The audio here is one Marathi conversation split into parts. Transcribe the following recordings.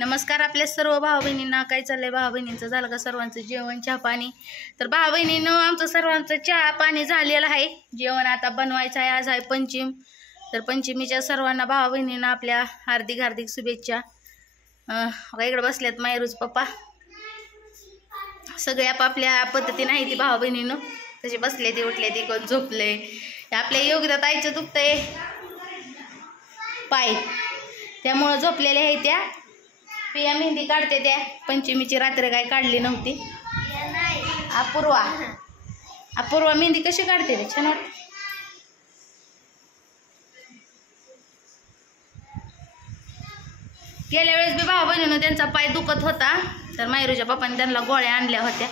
नमस्कार आपल्या सर्व भाऊ बहिणींना. काय चाललंय भाऊ बहिणींचं? झालं का सर्वांचं जेवण चहा पाणी? तर भाऊ बहिणींनो आमचं सर्वांचं चहा पाणी झालेलं आहे. जेवण आता बनवायचं आहे. आज आहे पंचम. तर पंचमीच्या सर्वांना भाऊ बहिणींना आपल्या हार्दिक हार्दिक शुभेच्छा. इकडे बसल्यात मायरूज पप्पा. सगळे आपापल्या पद्धतीने आहे ती भाऊ बहिणींनो. तसे बसले ती उठले ती कोण झोपले. आपल्या योगिता ताईचं दुखतंय पाय, त्यामुळं झोपलेल्या आहे त्या. पिया मेहंदी काढते त्या. पंचमीची रात्र काय काढली नव्हती. अपूर्वा मेहंदी कशी काढते ते छान वाटते. गेल्या वेळेस बी भाऊ बहिणीनं त्यांचा पाय दुखत होता, तर मायरूच्या पप्पाने त्यांना गोळ्या आणल्या होत्या.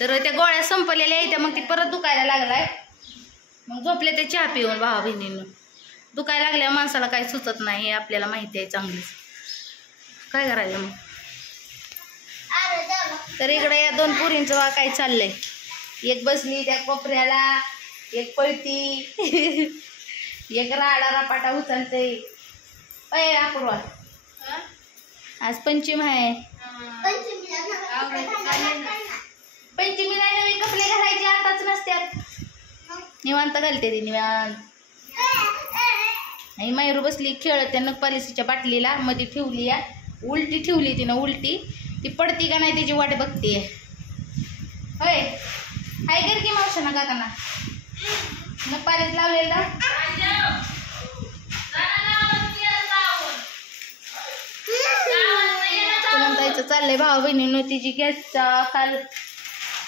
तर त्या गोळ्या संपलेल्या आहेत, मग ती परत दुखायला लागलाय. मग झोपले ते चहा पिऊन भाऊ बहिणीनं. दुखायला लागल्या माणसाला काही सुचत नाही, हे आपल्याला माहिती आहे चांगलीच. काय करायचं मग? तर इकडे या दोन पोरींचं वा काय चाललंय. एक बसली त्या कोपऱ्याला, एक पळती, एक राडा रापाटा उचलते. अय अपूर्वा, आज पंचम आहे. पंचमीला नवीन कपडे घालायचे आताच नसत्यात. निवांत घालते ती निवांत. आणि मायरू बसली खेळत त्या नखपालिशीच्या बाटलीला मध्ये ठेवली या. उलटी ठेवली तिनं. उलटी ती पडती का नाही त्याची वाट बघते. होय हाय कर की मावशाना काकांना नखपालिश लावलेला. तुला चाललंय भाऊ बहिणीनं. तिची गॅसचा काल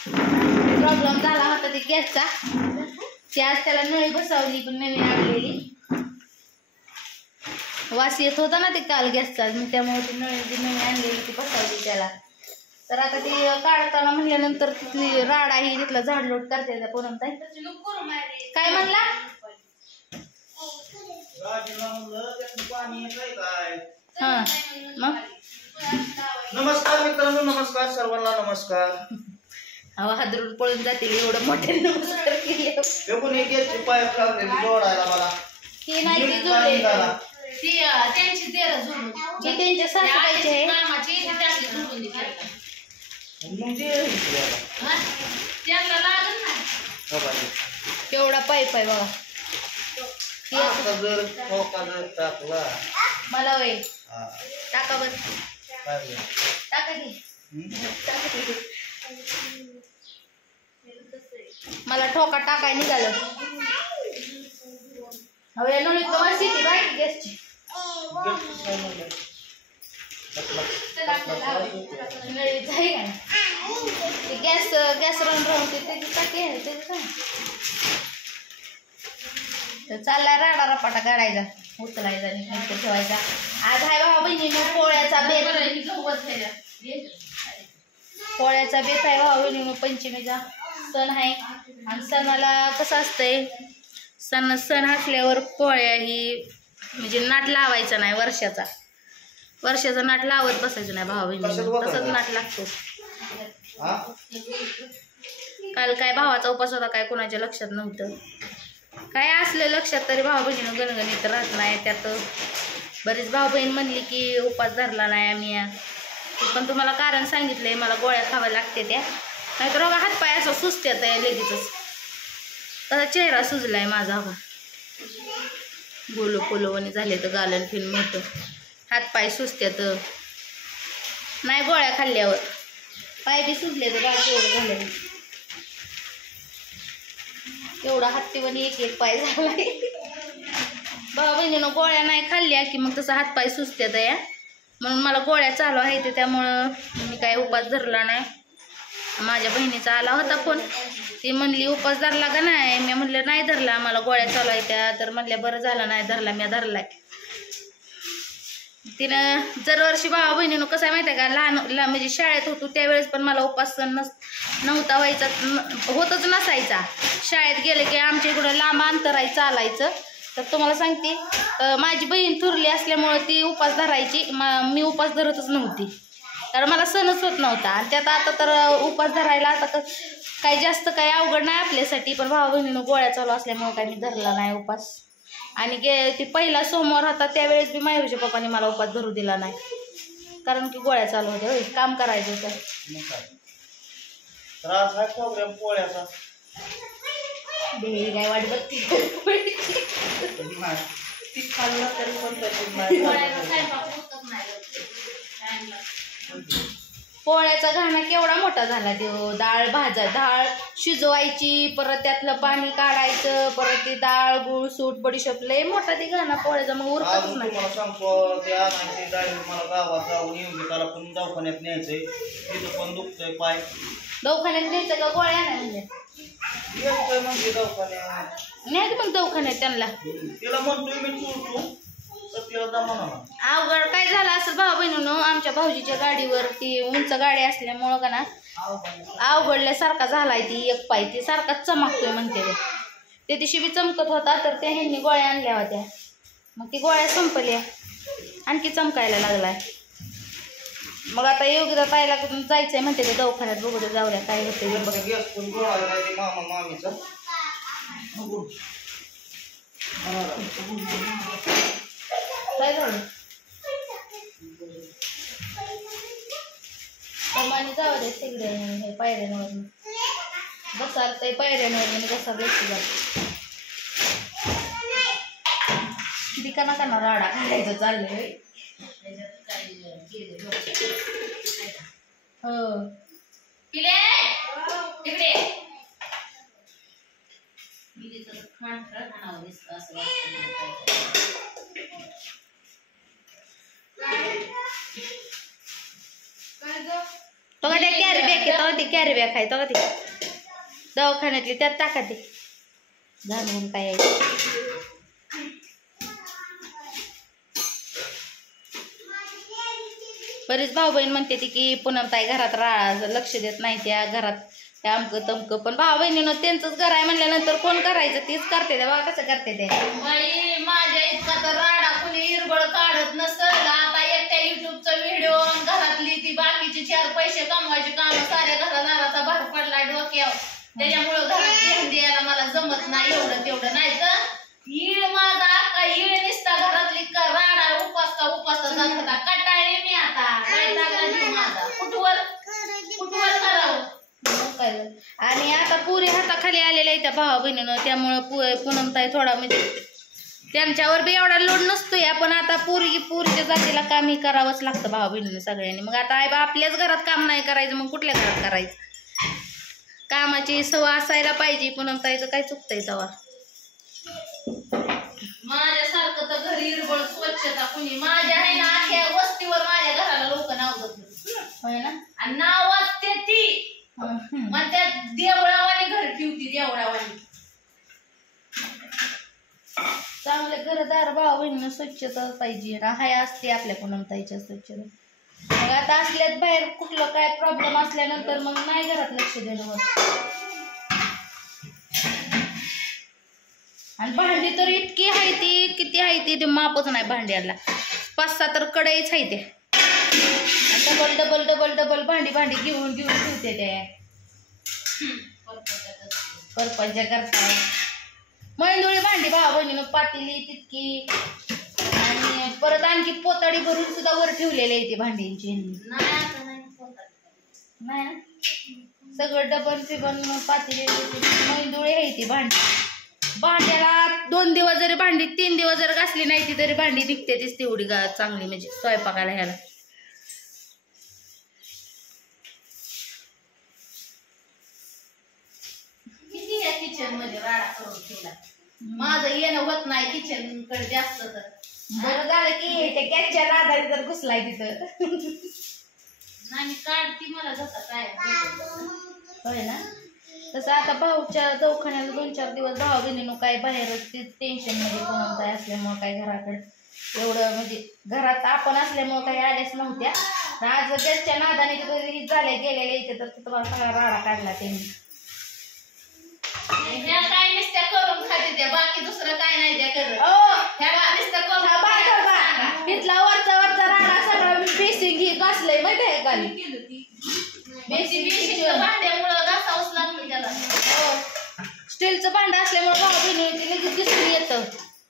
प्रॉब्लेम झाला होता ती गॅसचा. ती आज त्याला नळी बसवली पण नवीन आणलेली. वास येत होता ना ते काल गॅसचा, मग त्यामुळे ती नळी आणलेली ती बसवली त्याला. तर आता ती काढताना म्हणल्यानंतर तिथली राडा ही तिथला झाडलोट करते त्या पूनम ताई. काय म्हणला? हा मग नमस्कार मित्रांनो, नमस्कार सर्वांना नमस्कार. अहो हादरून पळून जातील एवढं मोठे नमस्कार केले. पाईप लावलेली जोडायला मला ही नाही ती जोडलेली. ती त्यांची तेरा जोडून जी त्यांच्या सासूबाईची आहे. केवढा पाईप आहे बघा. मला वय टाका बस. टाका की मला ठोका टाकाय निघालं. हवे नळीत वाशी ती बाई गॅसची. नळीत आहे का गॅस रन राहून त्याची टाकी आहे त्याची काय. तर चाललाय राडा रपाटा काढायचा, उचलायचा आणि ठेवायचा. आज आहे भाऊ बहिणीनं पोळ्याचा बेत. पोळ्याचा बेत आहे भाऊ बहिणीनं. पंचमीचा सण आहे आणि सणाला कसं असतंय, सण असल्यावर पोळ्या ही म्हणजे नाट लावायचा नाही. वर्षाचा नाट लावत बसायचं नाही भाऊ बहिणीनं. तसंच नाट लागतो. काल काय भावाचा उपास होता काय कोणाच्या लक्षात नव्हतं. काय असलं लक्षात तरी भाऊ बहिणीनं गणगणित राहत नाही. त्यात बरीच भाऊ बहीण म्हणली की उपास धरला नाही आम्ही. पण तुम्हाला कारण सांगितलंय, मला गोळ्या खाव्या लागते त्या, नाहीतर बघा हातपाय असं सुचत्यात लगेचच. तसा चेहरा सुजलाय माझा. हवा गोलो पोलोवणी झाले तर गालन फिल्म मोठं. हातपाय सुचत्यात नाही गोळ्या खाल्ल्यावर. पाय बी सुजले तर काय एवढं झालं. एवढा हत्तीवणी एक पाय झालाय. भाऊ बहिणीनं गोळ्या नाही खाल्ल्या की मग तसं हातपाय सुचत्यात या. म्हणून मला गोळ्या चालू आहेत त्यामुळं मी काय उपास धरला नाही. माझ्या बहिणीचा आला होता फोन. ती म्हणली उपास धरला का नाही. मी म्हणलं नाही धरला, मला गोळ्या चालू आहेत त्या. तर म्हणल्या बरं झालं नाही धरला, मी धरलाय. तिनं दरवर्षी भावा बहिणीनं कसं आहे माहिती आहे का, लहान म्हणजे शाळेत होतो त्यावेळेस पण मला उपास नव्हता व्हायचा, होतच नसायचा. शाळेत गेले की आमच्या इकडं लांब अंतर आहे चालायचं. तर तुम्हाला सांगते, माझी बहीण थुरली असल्यामुळं ती उपास धरायची, मी उपास धरतच नव्हती. कारण मला सणच होत नव्हता. आणि त्यात आता तर उपास धरायला आता काही जास्त काही अवघड नाही आपल्यासाठी. पण भावा बहिणीनं गोळ्या चालू असल्यामुळं काही मी धरला नाही उपास. आणि ती पहिला सोमवार होता त्यावेळेस बी मायरूच्या पप्पाने मला उपास धरू दिला नाही. कारण की गोळ्या चालू होत्या होय, काम करायचं होतं. मग काय तर आज हा प्रोग्राम पोळ्याचा. देवी काय वाट बघती ती खाल्लं तरी पण त्याची नाही. पोळ्याचा घाणा केवढा मोठा झाला तो. डाळ डाळ शिजवायची, परत त्यातलं पाणी काढायचं, परत ती डाळ गुळ सूट बडीशेप लय मोठा ती घाणा पोळ्याचा. मग उरकतच नाही. तुम्हाला सांगतो ते आणायचे डायरेक्ट मला गावात जाऊन येऊन त्याला पण दवाखान्यात न्यायचंय. तिथं पण दुखतंय पाय. दवाखान्यात न्यायचं का गोळ्या नाही म्हणजे येतोय म्हणजे दवाखान्यात नाही मग दवाखान्यात त्यांना तिला म्हणतोय मी चुरतो तर तिला दमा ना. अवघड काय झालं असेल भाऊ बहिणीनं. आमच्या भाऊजीच्या गाडीवर ती उंच गाडी असल्यामुळं का ना अवघडल्यासारखा झालाय. ती एक पाय ती सारखाच चमकतोय म्हणते. ते दिवशी बी चमकत होता तर त्या ह्यांनी गोळ्या आणल्या होत्या. मग ती गोळ्या संपल्या, आणखी चमकायला लागलाय. मग आता योग्यता ताईला जायचंय म्हणते ते दवाखान्यात. बघू दे जाऊया काय होते. काय झालं कमानी जाऊ दे तिकडे हे पायऱ्यांवर बसाल ते पायऱ्यांवर कसा बेसू जातो. किती काना काना राडा खायचं चाललंय. हो तो का त्या कॅरी बॅग आहे ती कॅरी बॅग आहे तो का ती दवाखान्यातली त्यात टाका ते घालून काय बरीच भाऊ बहीण म्हणते ती की पूनमताई घरात राळा लक्ष देत नाही त्या घरात ते अमकं तमकं. पण भाऊ बहिणीनं त्यांचंच घर आहे म्हणल्यानंतर कोण करायचं तीच करते ते. बघा कसं करते ते. माझ्या इतका तर राडा कुणी इरबळ काढत नसल. आता एकट्या युट्यूबचा व्हिडिओ घरातली ती बाकीची 4 पैसे कमवायची काम साऱ्या घरादाराचा भार पडला डोक्यावर. त्याच्यामुळं घरात ध्यान द्यायला मला जमत नाही. एवढं तेवढं नाही तर येळ माझा अक्का येळ निसता घरातली राडा उपासता जात होता. कटाळे मी आता काय टाकला जीव माझा कुठवर करावं. आणि आता पुरी हाताखाली आलेल्या आहे त्या भावा बहिणीनं. त्यामुळं पूनमताई थोडा म्हणजे त्यांच्यावर बी एवढा लोड नसतो या. पण आता पुरीच्या जातीला कामही करावंच लागतं भावा बहिणीनं सगळ्यांनी. मग आता आई बा आपल्याच घरात काम नाही करायचं मग कुठल्या घरात करायचं. कामाची सवय असायला पाहिजे. पूनमताईचं काय चुकतंय तेव्हा. माझ्यासारखं तर घरी इरबळ स्वच्छता कुणी माझ्या आहे ना अख्या वस्तीवर माझ्या घराला लोक नाव घेतलं होय ना. आणि नाव वाचते ती मग त्या देवळावानी घर ठेवती देवळावानी. चांगले घरदार भाऊ बहिणीनं स्वच्छता पाहिजे ना. हाय असते आपल्या पूनमताईच्या स्वच्छता. मग आता असल्यात बाहेर कुठलं काय प्रॉब्लेम असल्यानंतर मग नाही घरात लक्ष देणं होत. आणि भांडी तर इतकी आहे ती किती आहे ती मापच नाही भांड्याला. 5-6 तर कढईच आहे ते. डबल डबल डबल डबल भांडी घेऊन ठेवते ते. परपंच करताय मंजुळी भांडी भावा बहिणीनं पातेली तितकी. आणि परत आणखी पोतडी भरून सुद्धा वर ठेवलेली आहे ती भांडींची. नाही ना सगळं डबल टिबल पातेली मंजुळी आहे ती भांडी. भांड्याला 2 दिवस जरी भांडी 3 दिवस जर घासली नाही ती तरी भांडी निघते तीच तेवढी चांगली म्हणजे स्वयंपाकाला ह्याला. किती या किचन मध्ये राडा करून ठेवला. माझं येणं होत नाही किचन कडे जास्त. तर बरं झालं की त्या कॅचच्या राधारी जर घुसलाय तिथं. नाही काढती मला जसा काय होय ना. तसं आता भाऊच्या दवाखान्याला 2-4 दिवस भाऊ बहिणीनं काय बाहेरच ते टेन्शन मध्ये पूनमताई असल्यामुळं काय घराकडे एवढं म्हणजे घरात आपण असल्यामुळं काही आल्याच नव्हत्या. आज त्याच्या नादाने तिथं झाले गेलेले इथे तर तुम्हाला सगळा राडा काढला त्यांनी. ह्या काय नुसत्या करून खाते त्या बाकी दुसरं काय नाही त्या करत. तिथला वरचा राडा सगळा बेसिंग ही घासलंय माहिती आहे का. भांड्यामुळं घासावंच लागतं त्याला. स्टीलचं भांडं असल्यामुळे भाऊ बहिणी लगेच दिसून येतं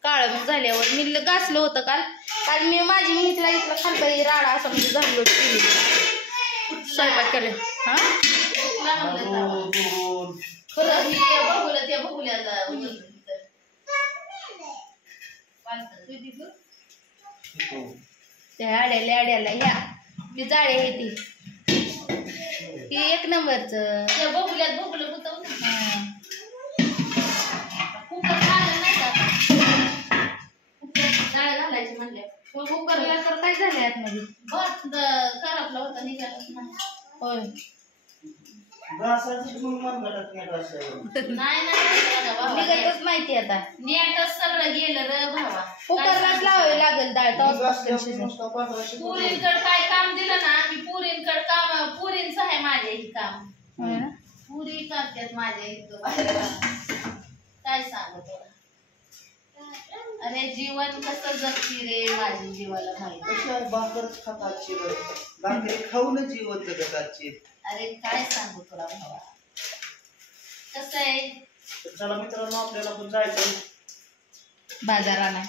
का काळं मग झाल्यावर मी घासलं होतं काल काल मी इथला खालपाई राडा असं म्हणजे झालो केली स्वयंपाक केले हा त्या आड्याला ह्या ती जाळे आहे ती एक नंबरचं बघुल्यात बघुलं होतं जाळे घालायचे म्हणले कुकरला तर काय झाले आतमध्ये बस खराबला होता निघालाच नाही होय निघतच माहिती आता नेटच सगळं गेलं रे भावा कुकरलाच लावावे लागेल डाळ पुरींकड काय काम दिलं ना की पुरींकड काम पुरींच आहे माझ्या ही काम पुरी करतात माझ्या इथं काय सांगू तुला अरे जीवन कसं जगती रे माझ्या जीवाला माहिती भाकरच खातात भाकरी खाऊन जीवन जगतात अरे काय सांगू तुला भावा कसं आहे चला मित्रांनो आपल्याला पण जायचं बाजाराला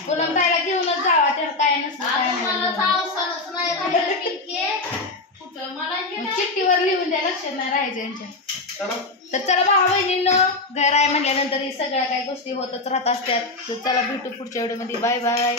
पुन्हा जायला घेऊनच जावा त्याला काय नसतं चिठ्ठीवर लिहून द्या लक्षात नाही राहायचं यांच्या तर चला भावा बहिणींनो घर आहे म्हटल्यानंतर हे सगळ्या काही गोष्टी होतच राहत असतात तर चला भेटू पुढच्या व्हिडिओ मध्ये बाय बाय